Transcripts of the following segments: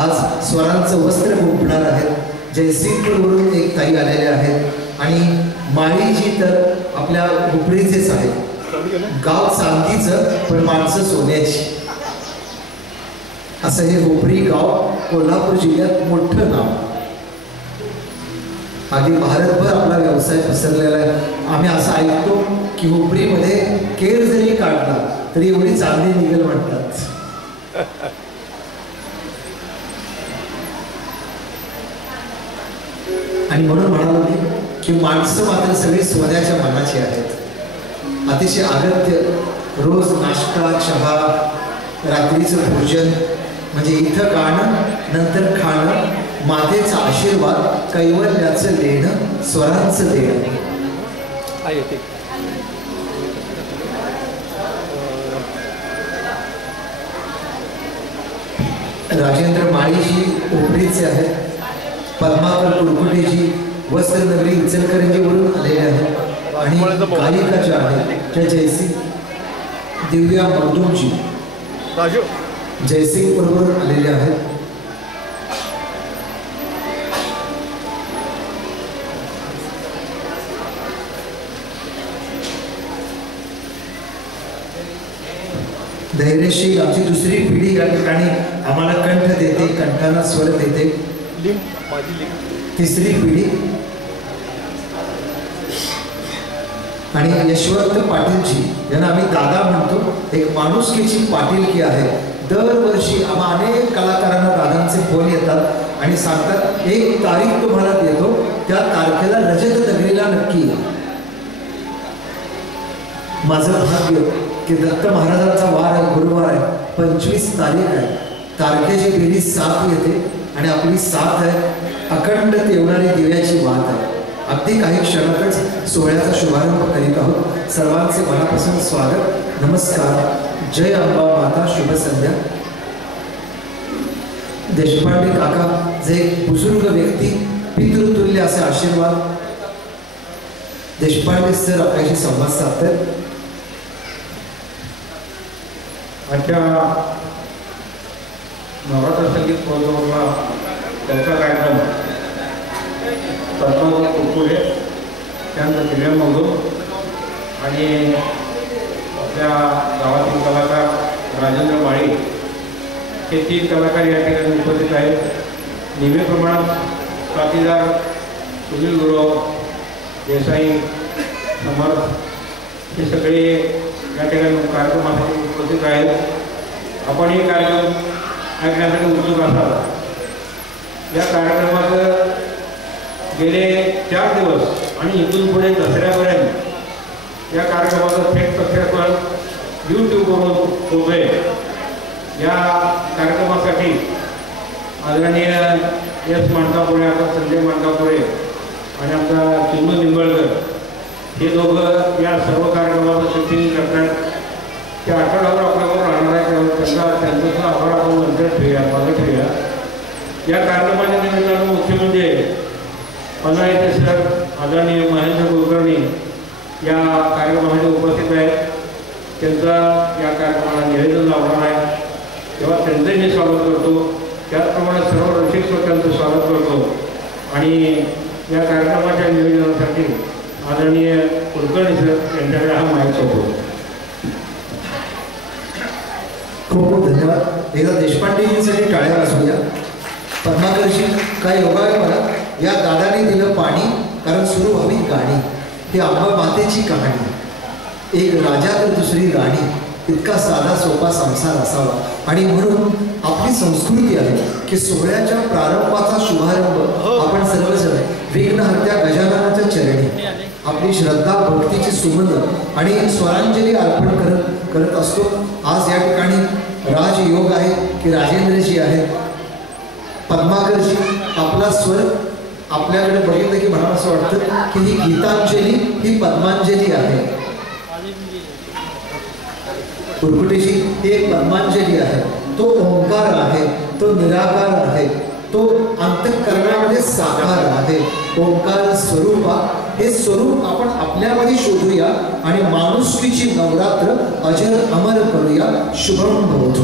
आज स्वरांचं वस्त्र गुंफणार आहेत। जयसिंगपूरवरून एक ताई आलेल्या आहेत आणि माळीजी तर आपल्या हुपरीचेच आहेत। गाव चांदीचं पण माणसं सोन्याची, असं हे हुपरी गाव कोल्हापूर जिल्ह्यात मोठं नाव। आधी भारतभर आपला व्यवसाय पसरलेला आहे। आम्ही असं ऐकतो की हुपरीमध्ये केर जरी काढला तरी एवढी चांदी निघेल म्हणतात। आणि म्हणून म्हणालो मी की माणसं मात्र सगळी सोन्याच्या मनाची आहेत। अतिशय अगत्य रोज नाश्ता चहा रात्रीचं भोजन म्हणजे इथं गाणं नंतर खाणं, मातेचा आशीर्वाद, कैवल्याचं लेणं, स्वरांचं देणं। राजेंद्र माळीजी उपरीचे आहेत। पद्माकर कुरकुटेजी वस्त्रनगरी इचलकरंजीवरून आलेले आहेत आणि गायिका ज्या आहेत त्या जयसिंग दिव्या मर्दूमजी जयसिंगपूरवरून आलेल्या आहेत। धैर्यशील आमची दुसरी पिढी या ठिकाणी आम्हाला कंठ देते, कंठांना स्वर देते। तिसरी पिढी आणि यशवंत पाटीलजी यांना आम्ही दादा म्हणतो। एक माणुसकीची पाटीलकी आहे। दरवर्षी आम्हा अनेक कलाकारांना दादांचे फोन येतात आणि सांगतात एक तारीख तुम्हाला देतो, त्या तारखेला रजत नगरीला नक्की या। माझं भाग्य की दत्त महाराजांचा वार आहे, गुरुवार आहे, 25 तारीख आहे। तारखेची बेरीज 7 येते आणि आपली 7 आहे अखंड तेवणारी दिव्याची वात आहे। अगदी काही क्षणातच सोहळ्याचा शुभारंभ करीत आहोत। सर्वांचे मनापासून स्वागत, नमस्कार, जय अंबा माता, शुभ संध्या। देशपांडे काका जे एक बुजुर्ग व्यक्ती, पितृतुल्य असे आशीर्वाद देशपांडे सर आपल्याशी संवाद साधतात। आजच्या नवरात्र संगीत महोत्सवाला त्यांचा कार्यक्रम पद्माकर कुरकुटे त्यानंतर दिव्या मर्दूम आणि आपल्या गावातील कलाकार राजेंद्र माळी हे 3 कलाकार या ठिकाणी उपस्थित आहेत। नेहमी प्रमाणात साथीदार सुनील गुरव, देसाई, समर्थ हे सगळे या ठिकाणी कार्यक्रमासाठी उपस्थित आहेत। आपण हे कार्यक्रम ऐकण्यासाठी उत्सुक असाल। या कार्यक्रमात गेले 4 दिवस आणि इथून पुढे दसऱ्यापर्यंत या कार्यक्रमाचं थेट प्रक्षेपण यूट्यूबवरून होत आहे। या कार्यक्रमासाठी आदरणीय एस मांडकापुरे, आता संजय मांडकापुरे आणि आमचा चिन्नू निंबळकर हे दोघं या सर्व कार्यक्रमाचं शूटिंग करतात। त्या आठवड्यावर आपल्याबरोबर राहणार आहे, त्यांचा आभार आपण नंतर ठेवूया, मागे ठेवूया। या कार्यक्रमाच्या निमित्तानं मुख्य म्हणजे पन्हाळेचे सर आदरणीय महेंद्र कुलकर्णी या कार्यक्रमामध्ये उपस्थित आहेत। त्यांचा या कार्यक्रमाला निवेदन लावणार आहे, तेव्हा त्यांचंही मी स्वागत करतो। त्याचप्रमाणे सर्व रसिक श्रोत्यांचं स्वागत करतो आणि या कार्यक्रमाच्या निवेदनासाठी आदरणीय कुलकर्णी सर यांच्याकडे हा माईक सोपवतो। खूप खूप धन्यवाद। एकदा देशपांडेजींसाठी टाळ्या वाजवूया। पद्माकरजी काय योगा आहे मला, या दादाने दिलं पाणी कारण सुरू व्हावी गाणी। ही अंबा मातेची कहाणी, एक राजा तर दुसरी राणी, इतका साधा सोपा संसार असावा। आणि म्हणून आपली संस्कृती आहे की सोहळ्याच्या प्रारंभाचा शुभारंभ आपण सर्वजण विघ्नहर्त्या गजाननाच्या चरणी आपली श्रद्धा भक्तीची सुगंध आणि स्वरांजली अर्पण करत असतो। आज या ठिकाणी राजयोग आहे की राजेंद्रजी आहेत, पद्माकरजी आपला स्वर आपल्याकडे बघितलं की मला असं वाटतं की ही गीतांजली ही पद्मांजली आहे। कुरकुटेजी ही एक पद्मांजली आहे, तो ओंकार आहे, तो निराकार आहे, तो अंतःकरणामध्ये साकार आहे। ओंकार स्वरूपा हे स्वरूप आपण आपल्यामध्ये शोधूया आणि माणुसकीची नवरात्र अजर अमर करूया। शुभम भवतु।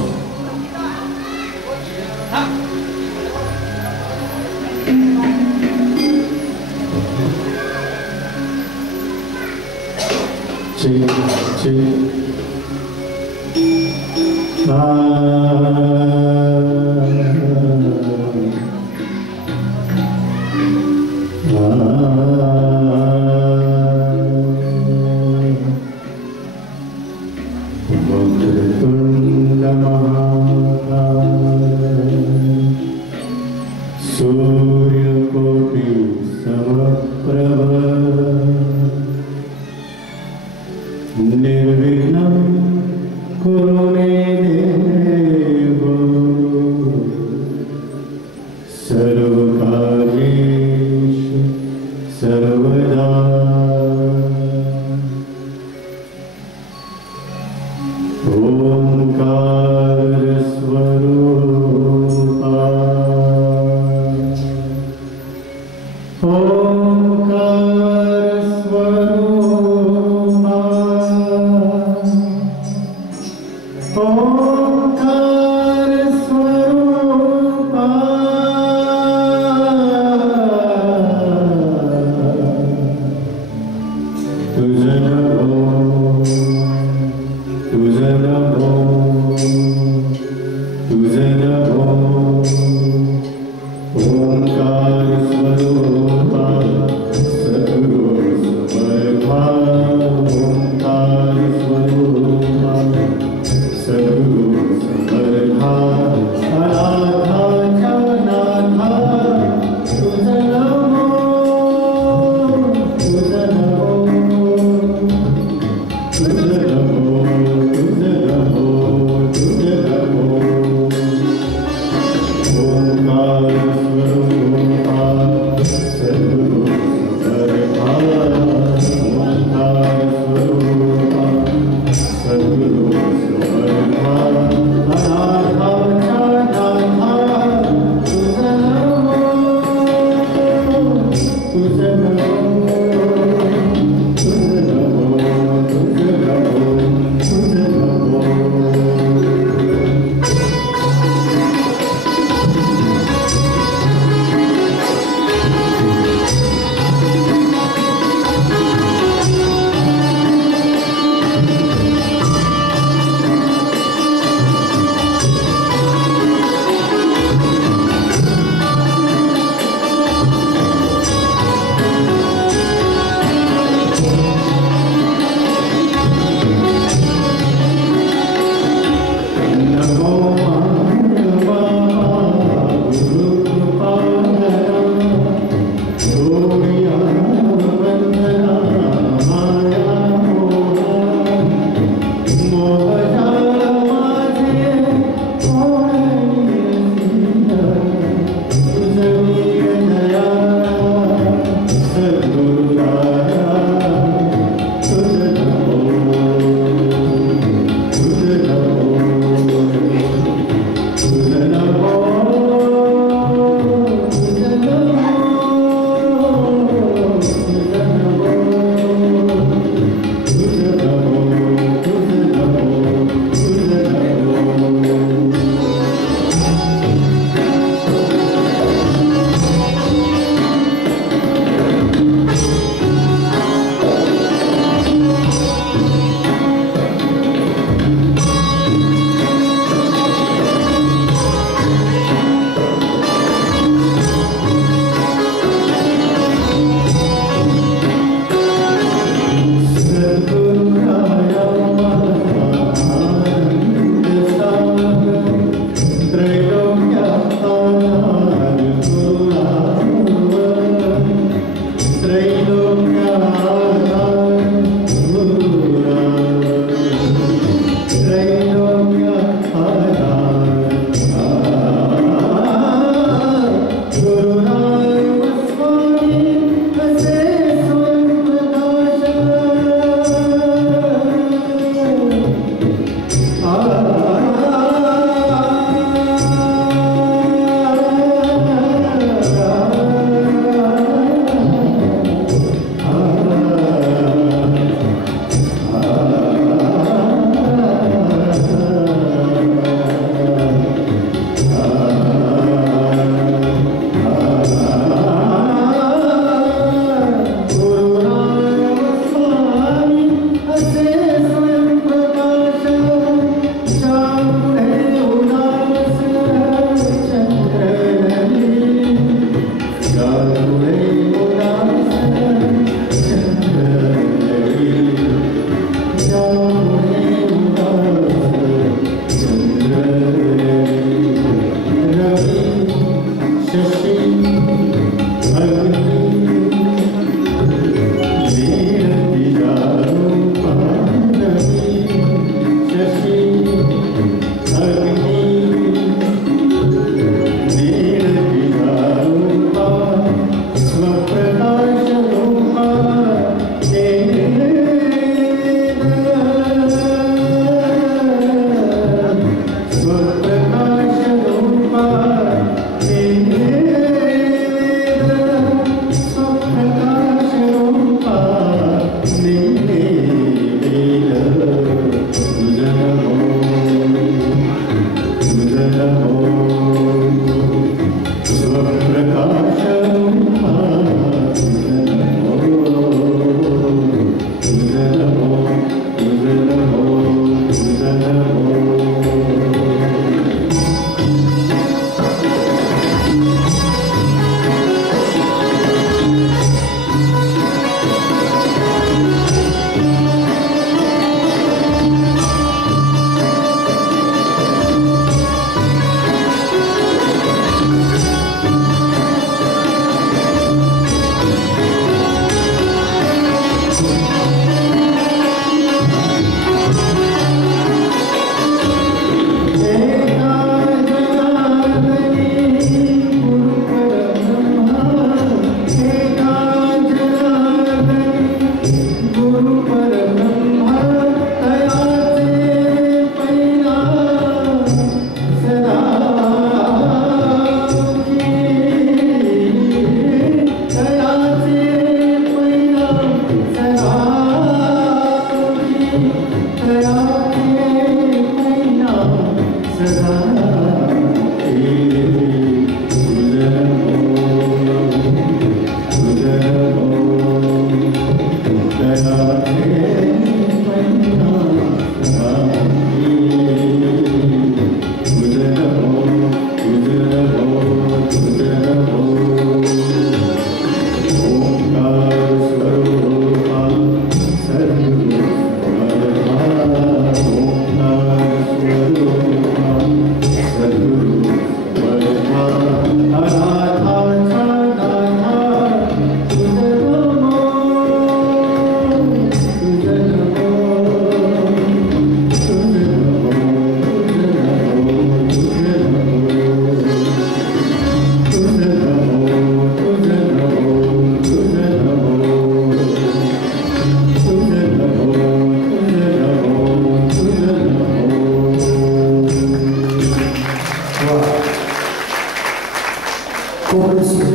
कोकण सुरू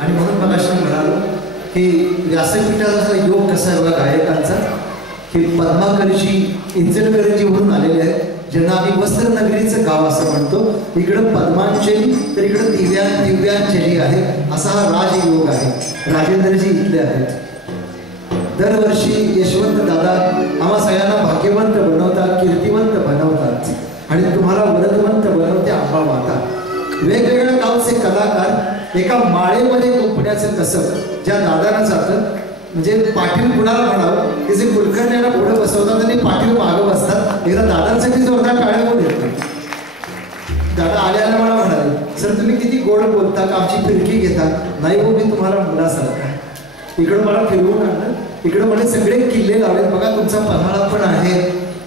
आणि म्हणून मगाशी म्हणालो की व्यासपीठाचा योग कसा आहे बघा गायकांचा, की पद्माकरजी इचलकरंजीवरून आलेले आहेत, ज्यांना आम्ही वस्त्रनगरीचं गाव असं म्हणतो. इकडं पद्मांजली तर इकडं दिव्यांजली आहे. असा हा राजयोग आहे. राजेंद्रजी इथले आहेत. दरवर्षी यशवंत दादा आम्हा सगळ्यांना भाग्यवंत बनवतात, कीर्तिवंत बनवतात आणि तुम्हाला वरदवंत बनवते अंबा माता. वेगवेगळ्या गावचे कलाकार एका माळेमध्ये गुंफण्याचं कसं ज्या दादानं जातं, म्हणजे पाटील कुणाला म्हणावं की जे कुलकर्ण्यांना पुढे बसवतात आणि पाटील मागं बसतात. एकदा दादांसाठी जोरदार टाळ्या होऊन येतात. दादा आल्याला मला म्हणाले, सर तुम्ही किती गोड बोलता का आमची फिरकी घेता. नाही हो, मी तुम्हाला मुलासारखा. इकडं मला फिरवून आणलं, इकडं मला सगळे किल्ले लावले. बघा तुमचा पन्हाळा पण आहे,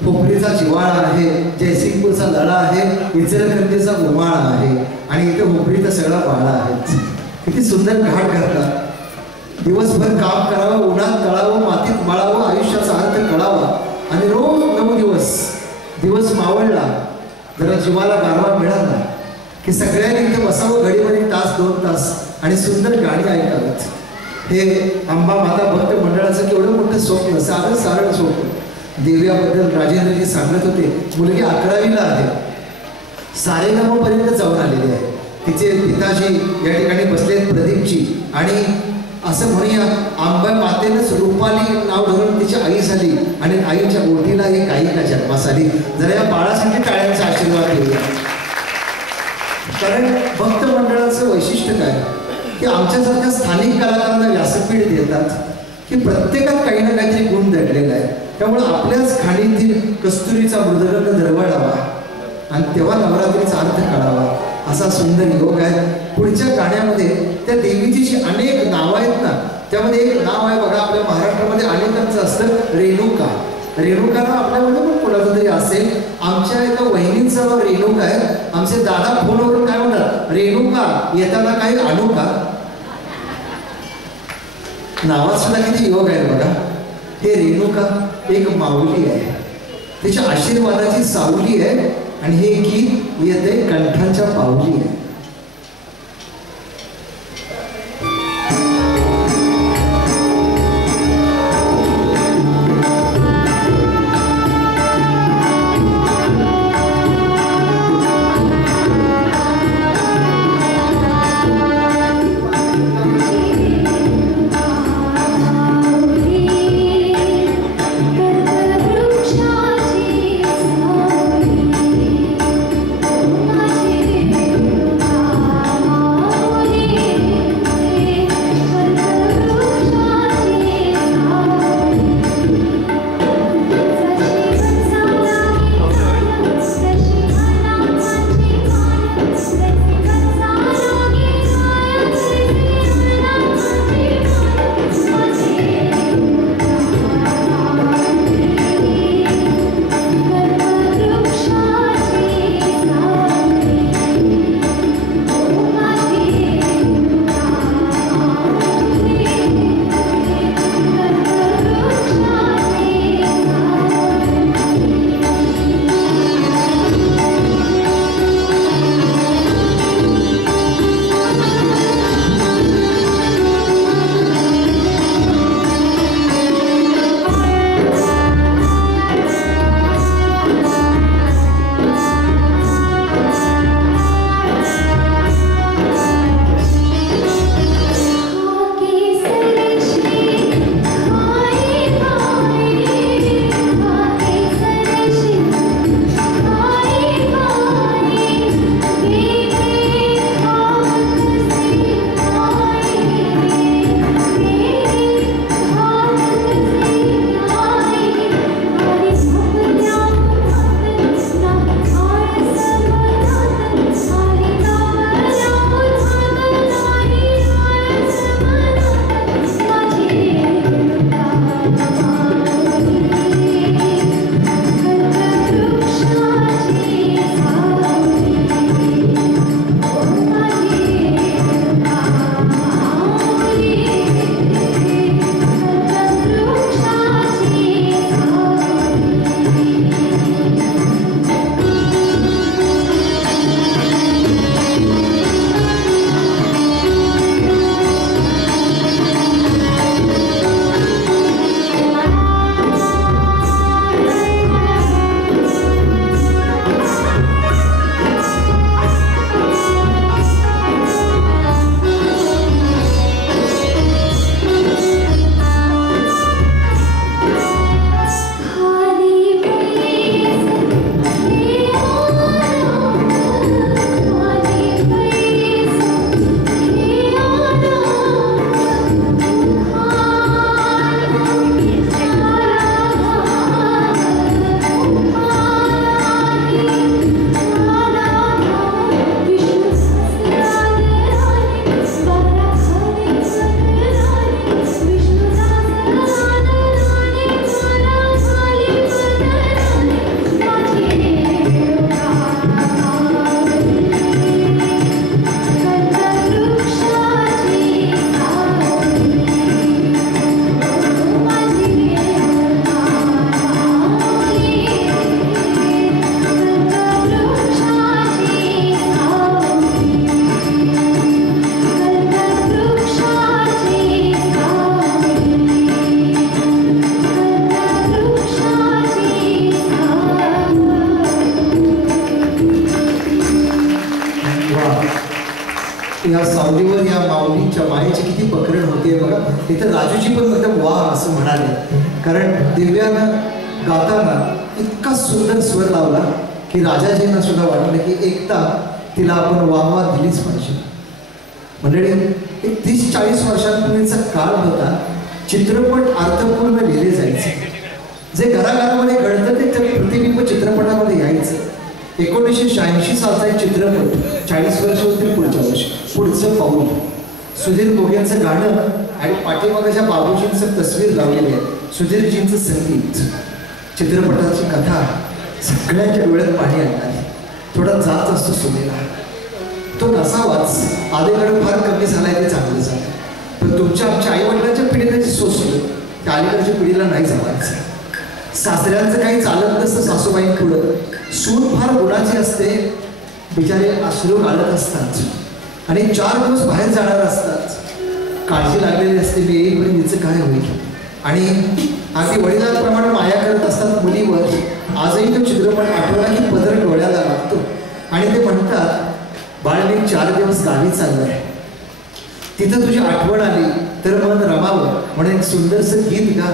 पोखरीचा जिवाळा आहे, जयसिंगपूरचा लढा आहे, इचलकरंजीचा उमाळा आहे आणि इथे हुपरीचा सगळा बाळा आहे. किती सुंदर घाट घातला. दिवसभर काम करावं, उन्हात तळावं, मातीत मळावं, आयुष्याचा अर्थ कळावा आणि रोज 9 दिवस मावळला, जरा जीवाला गारवा मिळाला की सगळ्यांनी इथे बसावं घडीमध्ये 1-2 तास आणि सुंदर गाणी ऐकावीत. हे अंबा माता भक्त मंडळाचं केवढं मोठं स्वप्न, साधं सारळ स्वप्न. देव्याबद्दल राजेंद्रजी सांगत होते, मुलगी 11वीला आहे, सारेगामापर्यंत जाऊन आलेली आहे. तिचे पिताजी या ठिकाणी बसलेत, प्रदीपजी, आणि असं म्हणूया अंबा मातेनंच रुपाली नाव धरून तिची आई झाली आणि आईच्या ओठीला एक गायिका जन्मास आली. जरा या बाळासाठी टाळ्यांचा आशीर्वाद घेऊया. कारण भक्त मंडळाचं वैशिष्ट्य काय की आमच्यासारख्या स्थानिक कलाकारांना व्यासपीठ देतात की प्रत्येकात काही ना काहीतरी गुण दडलेला आहे. त्यामुळे आपल्याच खाणीतील कस्तुरीचा मृदगंध दरवळावा आणि तेव्हा नवरात्रीचा अर्थ कळावा, असा सुंदर योग आहे. पुढच्या गाण्यामध्ये त्या देवीची जी अनेक नावं आहेत ना, त्यामध्ये एक नाव आहे बघा, आपल्या महाराष्ट्रामध्ये अनेकांचं असतं, रेणुका. रेणुका नाव आपल्यामध्ये पण कोणाचं तरी असेल. आमच्या एका वहिनींचं नाव रेणुका आहे. आमचे दादा फोनवरून काय म्हणतात, रेणुका येताना काही आणू का. नावात सुद्धा किती योग आहे बघा. हे रेणुका एक माऊली आहे, तिच्या आशीर्वादाची सावली आहे आणि हे गीत येते कंठांच्या पावली आहे. Thank you. या सावलीवर या माऊलींच्या मायेची किती पकरण होते बघा. इथं राजूजी पण एकदम वा असं म्हणाले, कारण दिव्यानं गाताना इतका सुंदर स्वर लावला की राजाजींना सुद्धा वाटलं की एकदा तिला आपण वाहवा दिलीच पाहिजे. मंडळी, एक 30-40 वर्षांपूर्वीचा काळ होता, चित्रपट अर्थपूर्ण लिहिले जायचे. जे घराघरामध्ये घडतं ते प्रतिबिंब चित्रपटामध्ये यायचं. 1986 सालचा एक चित्रपट, 40 वर्ष होतील पुढच्या वर्षी, पुढचं पाऊल. सुधीर घोगेंचं गाणं आणि पाठीमागच्या बाबूजींचं तस्वीर लावलेली आहे, सुधीरजींचं संगीत. चित्रपटाची कथा सगळ्यांच्या डोळ्यात पाणी आणणार. थोडा जात असतो सुनेला, तो नसावाच. आधीकडे फार कमी झालाय ते चांगलं झालं, पण तुमच्या आमच्या आईवडिलांच्या पिढीला जे सोसलं त्या अलीकडच्या पिढीला नाही जमायचं. सासऱ्यांचं काही चालत नसतं सासूबाईंपुढं. सून फार गुणाची असते, बिचारे अश्रू गाळत असतात आणि 4 दिवस बाहेर जाणार असतात. काळजी लागलेली असते, मी येईपर्यंत हिचं काय होईल. आणि अगदी वडिलांप्रमाणे माया करत असतात मुलीवर. आजही तो चित्रपट आठवला की पदर डोळ्याला लागतो आणि ते म्हणतात, बाळ मी 4 दिवस गावी चाललोय, तिथं तुझी आठवण आली तर मन रमावं म्हणून एक सुंदरसं गीत गा.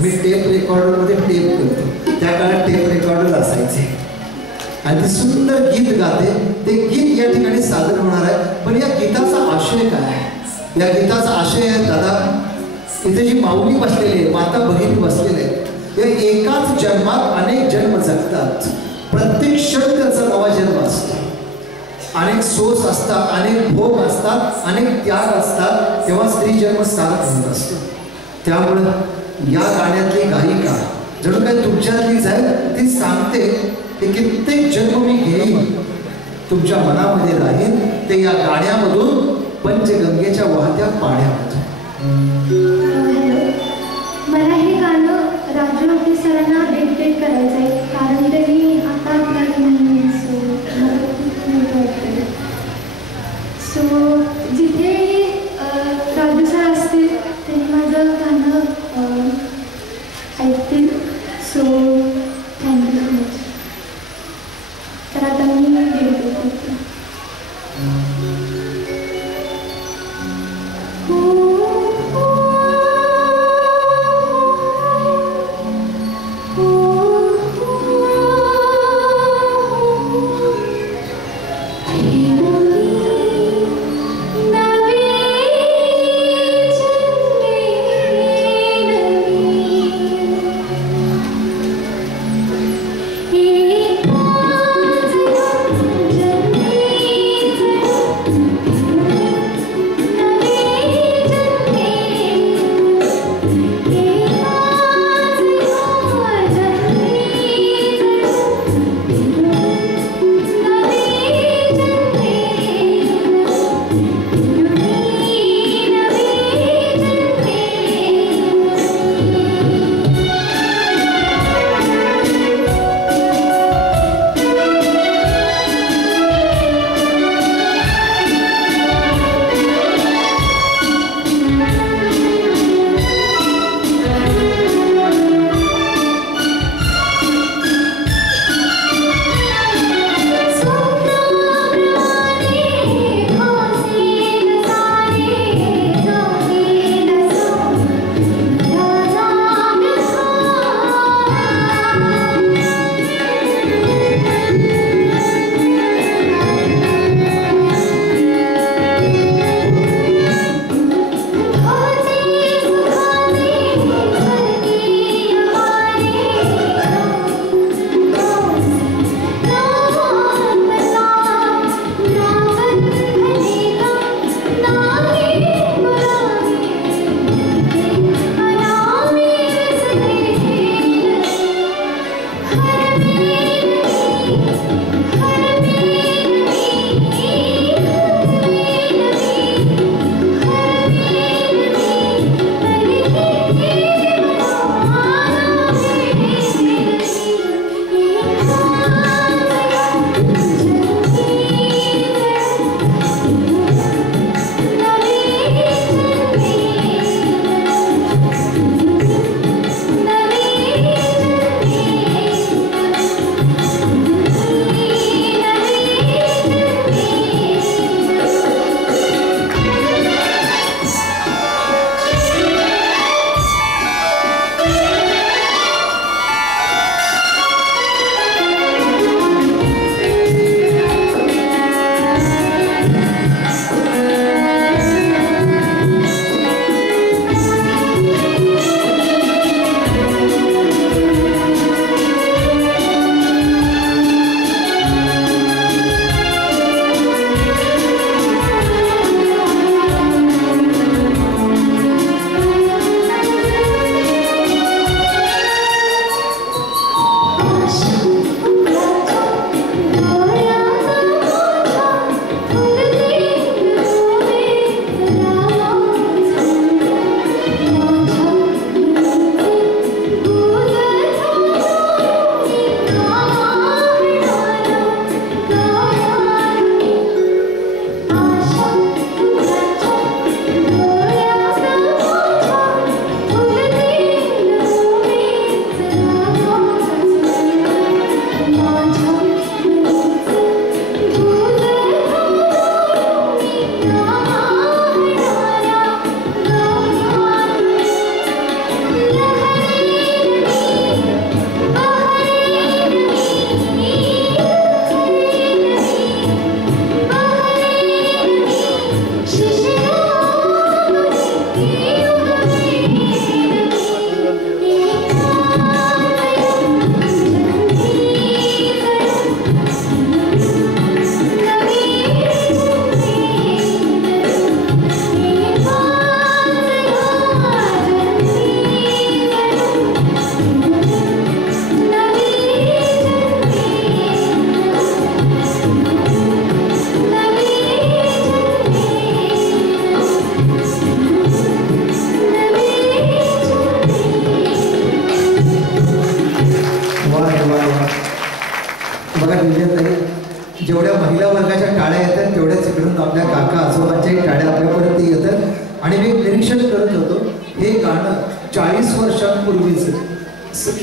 मी टेप रेकॉर्डरमध्ये टेप करतो, त्या काळात टेप रेकॉर्डर असायचे आणि ते सुंदर गीत गाते. ते गीत या ठिकाणी सादर होणार आहे. पण या गीताचा आशय काय आहे? या गीताचा आशय आहे दादा, इथे जी माऊली बसलेली आहे, माता भगिनी बसलेले आहे, या एकाच जन्मात अनेक जन्म जगतात. प्रत्येक क्षण त्याचा नवा जन्म असतो. अनेक सोस असतात, अनेक भोग असतात, अनेक त्याग असतात, तेव्हा स्त्री जन्म सारख होत असतो. त्यामुळं या गाण्यातली गायिका जणू काय तुमच्यातलीच आहे. ती सांगते की कित्येक जन्म मी घेईन, तुमच्या मनामध्ये राहीन ते या गाण्यामधून, पंचगंगेच्या वाहत्या पाण्यामधून. मला हे गाणं राजू आपटे सरांना डेडिकेट करायचं आहे, कारण त्यांनी आता आपल्याला नाही. सो जिथे राजू सर असतील त्यांनी माझं गाणं ऐकतील. So thank you so much. तर आता मी डेडिकेट करते. Navi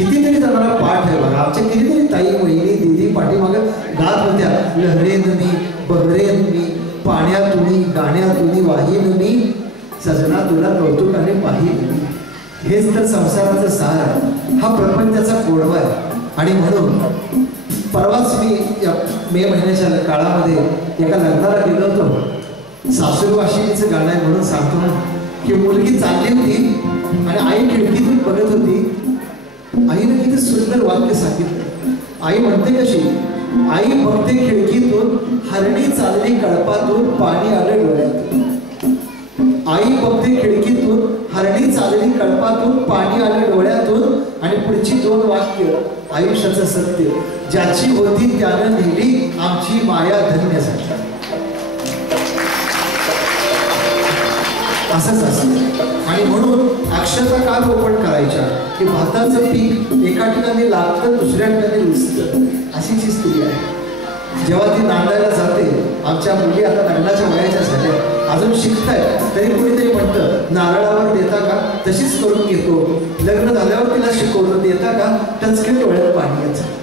कितीतरी जणांना पाठ आहे बघा. आमच्या कितीतरी ताई वहिनी दिदी पाठीमागं गात होत्या. लहरेन मी बहरेन मी पाण्यातुनी गाण्यातुनी वाहीन मी सजना तुला कौतुकाने पाहीन मी. हेच तर संसाराचं सार आहे. हा प्रपंचाचा गोडवा आहे. आणि म्हणून परवाच मी या मे महिन्याच्या काळामध्ये एका लग्नाला गेलो होतो. सासूरवाशिनीचं गाणं आहे म्हणून सांगतो ना की मुलगी चालली होती आणि आई खिडकीतून बघत होती. आईने किती सुंदर वाक्य सांगितलं. आई म्हणते कशी, आई बघते खिडकीतून हरणी चालली कळपातून पाणी आलं डोळ्यातून. आई बघते खिडकीतून हरणी चालली कळपातून पाणी आलं डोळ्यातून. आणि पुढची दोन वाक्य आयुष्याचं सत्य, ज्याची होती त्यानं नेली आमची माया धन्य झाली. असंच असतं. आणि म्हणून अक्षता का रोपण करायच्या की भाताचं पीक एका ठिकाणी लागतं दुसऱ्या ठिकाणी रुजतं. अशी जी स्थिती आहे. जेव्हा ती नांदायला जाते, आमच्या मुली आता लग्नाच्या वयाच्या झाल्या, अजून शिकतायत, तरी कुणीतरी म्हणतं नारळावर देता का, तशीच करून घेतो. लग्न झाल्यावर तिला शिकवलं, देता का, टचके डोळ्यात पाणी यायचं.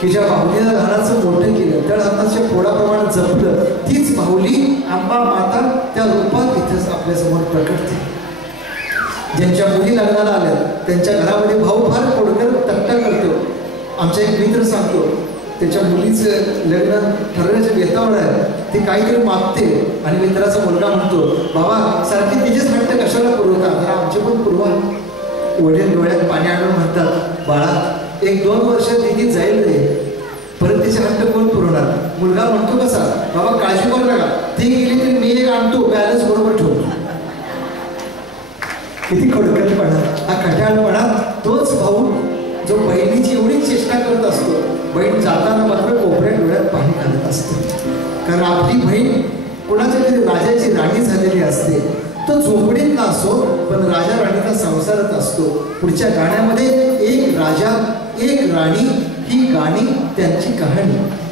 की ज्या बाहुलीला लहानाचं मोठं केलं, त्या हाताच्या पोळाप्रमाणे जपलं, तीच बाहुली अंबा माता त्या रूपात इथंच आपल्यासमोर प्रकटते. ज्यांच्या मुली लग्नाला आल्या त्यांच्या घरामध्ये भाऊ फार कोडकर तट्टा करतो. आमचा एक मित्र सांगतो, त्याच्या मुलीचं लग्न ठरवण्याच्या बेतावर आहे, ती काहीतरी मागते आणि मित्राचा मुलगा म्हणतो, बाबा सारखी तिचेच हट्ट कशाला पुरवता, जरा आमचे पण पुरवा. वडील डोळ्यात पाणी आणून म्हणतात, बाळा 1-2 वर्ष दिदी जाईल रे, परत तिचे हट्ट कोण पुरवणार. मुलगा म्हणतो कसा, बाबा काळजी करू नका, ती गेली तरी मी एक आणतो, बॅलन्स बरोबर ठेवतो. किती खडखडपणा, हा खट्याळपणा. तोच भाऊ जो बहिणीची एवढी चेष्टा करत असतो, बहीण जाताना मात्र कोपऱ्या डोळ्यात पाणी घालत असते. कारण आपली बहीण कोणाच्या तरी राजाची राणी झालेली असते. तो झोपडीतला असो पण राजा राणीचा संसारच असतो. पुढच्या गाण्यामध्ये एक राजा एक राणी ही गाणी त्यांची कहाणी.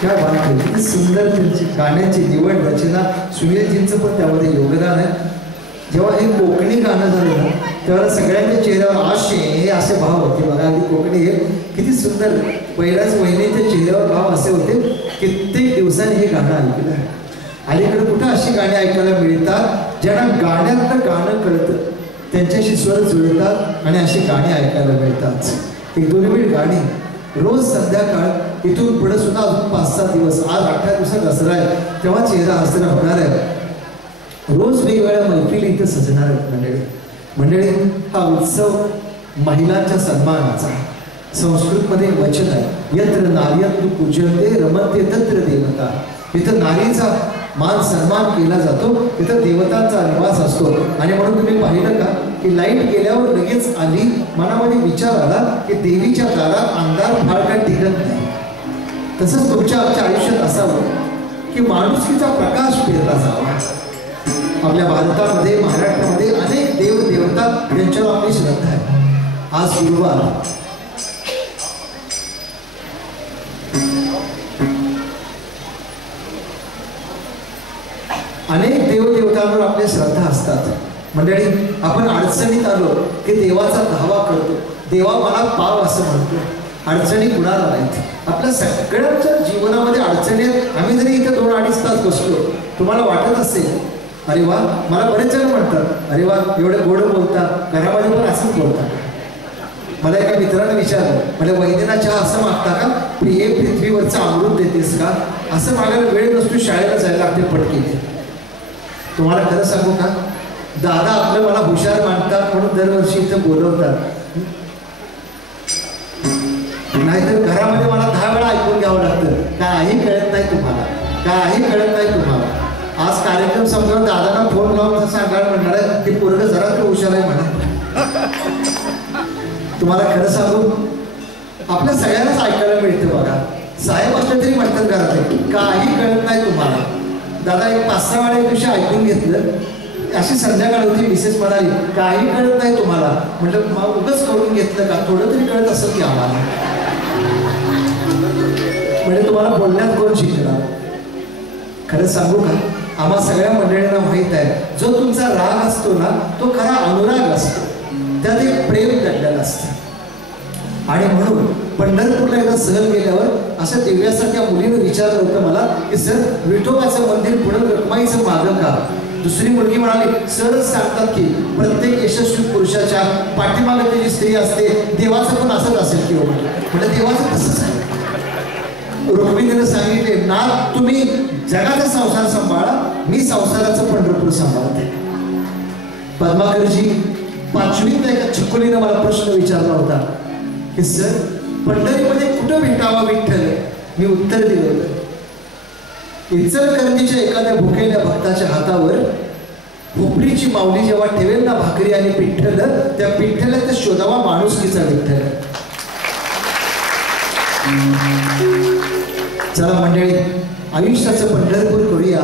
क्या बात आहे, किती सुंदर त्यांची गाण्याची निवड रचना, सुनीलजींचं पण त्यामध्ये योगदान आहे. जेव्हा हे कोकणी गाणं झालं ना तेव्हा सगळ्यांच्या चेहऱ्यावर आशे हे असे भाव होते बघा. आधी कोकणी हे किती सुंदर, पहिल्याच वहिनीच्या चेहऱ्यावर भाव असे होते. कित्येक दिवसांनी हे गाणं ऐकलं. अलीकडे कुठं अशी गाणी ऐकायला मिळतात ज्यांना गाण्यातलं गाणं कळतं, त्यांच्याशी स्वर जुळतात आणि अशी गाणी ऐकायला मिळतात. एक दुर्मिळ गाणी रोज संध्याकाळ इथून पुढे सुद्धा अजून 5-6 दिवस, आज 18 दिवसात दसरा आहे तेव्हा चेहरा हसरा होणार आहे. रोज वेगवेगळ्या मैफिली इथं सजणार आहेत. मंडळी हा उत्सव महिलांच्या सन्मानाचा. संस्कृतमध्ये वचन आहे, यत्र नार्यस्तु पूज्यन्ते रमन्ते तत्र देवता. इथं नारीचा मान सन्मान केला जातो, तिथं देवतांचा निवास असतो. आणि म्हणून तुम्ही पाहिलं का की लाईट गेल्यावर लगेच आली, मनामध्ये विचार आला की देवीच्या दारात अंधार फार काय टिकत नाही. तसंच तुमच्या आमच्या आयुष्यात असावं की माणुसकीचा प्रकाश पेरला जावा. आपल्या भारतामध्ये, महाराष्ट्रामध्ये अनेक देव देवता यांच्यावर आपली श्रद्धा आहे. आज गुरुवार, अनेक देवदेवतांवर आपल्या श्रद्धा असतात. मंडळी आपण अडचणीत आलो की देवाचा धावा करतो, देवा मला पाव असं म्हणतो. अडचणी कुणाला नाहीत, आपल्या सगळ्यांच्या जीवनामध्ये अडचणी आहेत. आम्ही जरी इथं 2-2.5 तास बसलो, तुम्हाला वाटत असेल अरे वा, मला बरेच जण म्हणतात अरे वा एवढे गोड बोलतात, घरामध्ये पण असंच बोलतात. मला एका मित्राने विचारलं, म्हणजे वैद्यना चहा असं मागता का, प्रिय पृथ्वीवरचं अमृत देतेस का, असं मागायला वेळ नसतो, शाळेला जायला लागते पटकीने. तुम्हाला खरं सांगू का, दादा आपलं मला हुशार मानतात म्हणून दरवर्षी इथं बोलवतात, नाहीतर घरामध्ये मला 10 वेळा ऐकून घ्यावं लागतं, काही कळत नाही तुम्हाला, काही कळत नाही तुम्हाला. आज कार्यक्रम संपल्यावर दादांना फोन लावून सांगायला म्हणणार आहे की पोरगं जरा तर हुशार आहे म्हणा. तुम्हाला खरं सांगू, आपल्या सगळ्यांनाच ऐकायला मिळतं बघा. साहेब असले तरी म्हणतात घरात काही कळत नाही तुम्हाला. दादा एक 5-6 वेळा एक दिवशी ऐकून घेतलं, अशी संध्याकाळ होती, मिसेस म्हणाली काही कळत नाही तुम्हाला. म्हटलं मग उगाच करून घेतलं का, थोडं तरी कळत असं की आम्हाला. म्हणजे तुम्हाला बोलण्यात कोण शिकणार. खरं सांगू का, आम्हा सगळ्या मंडळींना माहीत आहे, जो तुमचा राग असतो ना तो खरा अनुराग असतो, त्यात एक प्रेम दडलेलं असतं. आणि म्हणून पंढरपूरला एकदा सहल गेल्यावर असं दिव्यासारख्या मुलीनं विचारलं होतं मला की सर विठोबाचं मंदिर पुढं रखमाईचं मागं का. दुसरी मुलगी म्हणाली, सरच सांगतात की प्रत्येक यशस्वी पुरुषाच्या पाठीमागे त्याची स्त्री असते, देवाचं पण असंच असेल किंवा म्हणजे देवाचं तसंच आहे. रुक्मिणीनं सांगितले, ना तुम्ही जगाचा संसार सांभाळा, मी संसाराचं पंढरपूर सांभाळते. पद्माकरजी 5वीत एका चिकोलीनं मला प्रश्न विचारला होता की सर पंढरीमध्ये कुठं भेटावा विठ्ठल. मी उत्तर दिलं होतं, इचलकरंजीच्या एखाद्या भुकेल्या भक्ताच्या हातावर खोपरीची माऊली जेव्हा ठेवेल ना भाकरी आणि पिठ्ठल, त्या पिठ्ठलात शोधावा माणुसकीचा विठ्ठल. चला मंडळी, आयुष्याचं पंढरपूर करूया.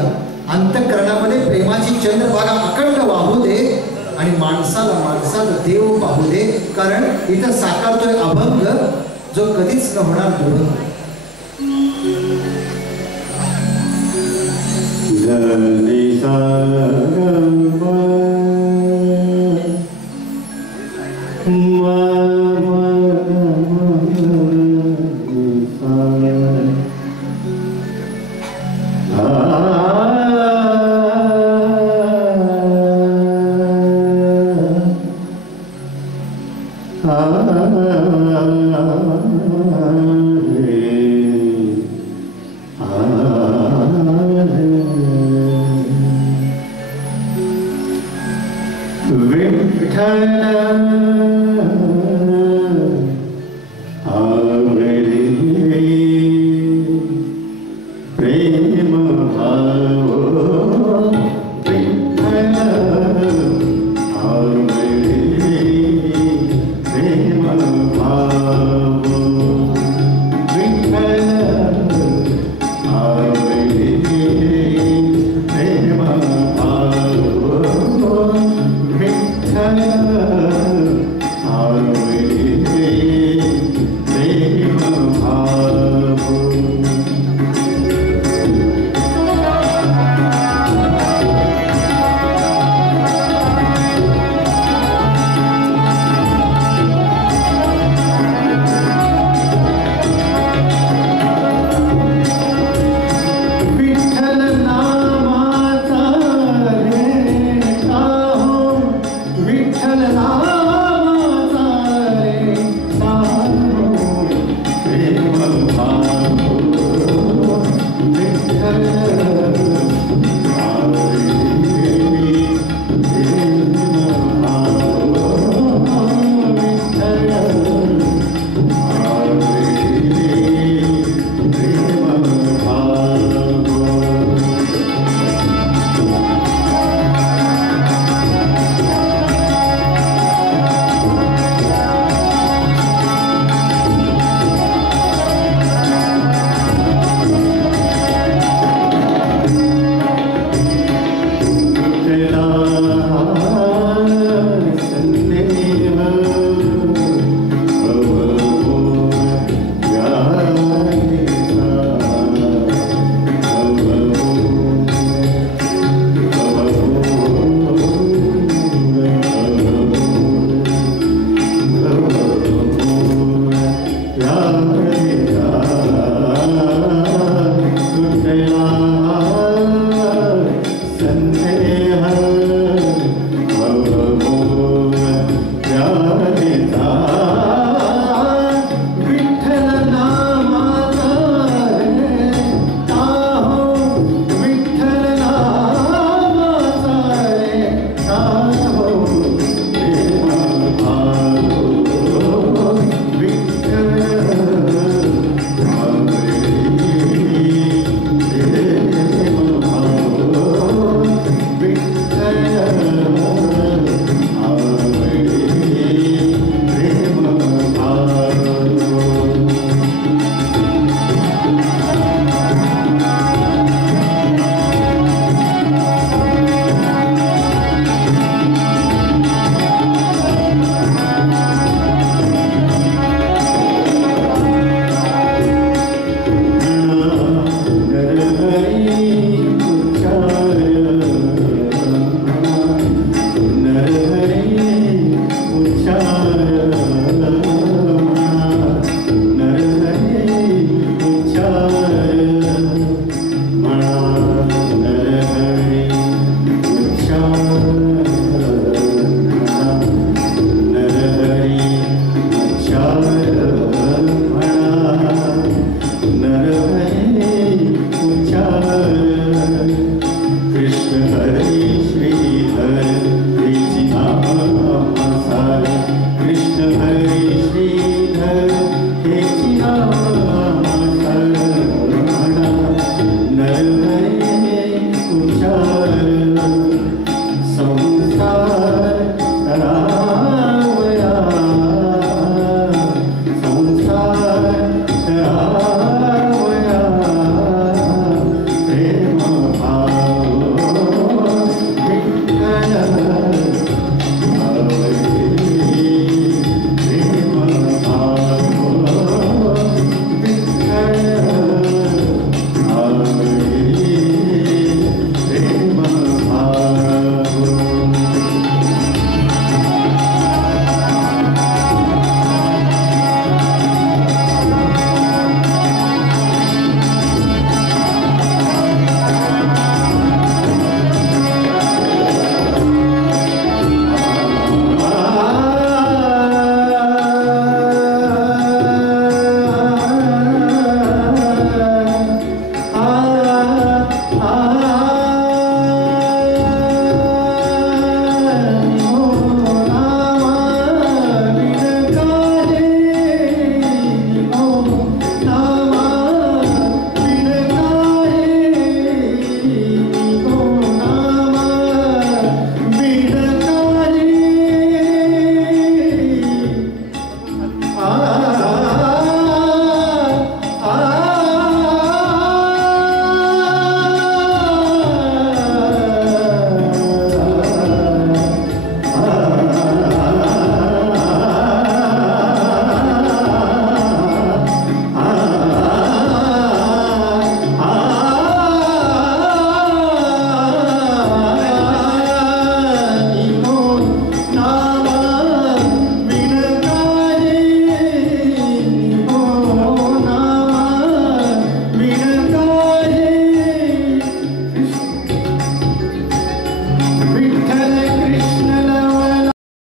अंतःकरणामध्ये प्रेमाची चंद्रभागा अखंड वाहू दे आणि माणसाला माणसाचा देव पाहू दे, कारण इथं साकारतोय अभंग जो कधीच न होणार दुर्भंग. विठ्ठल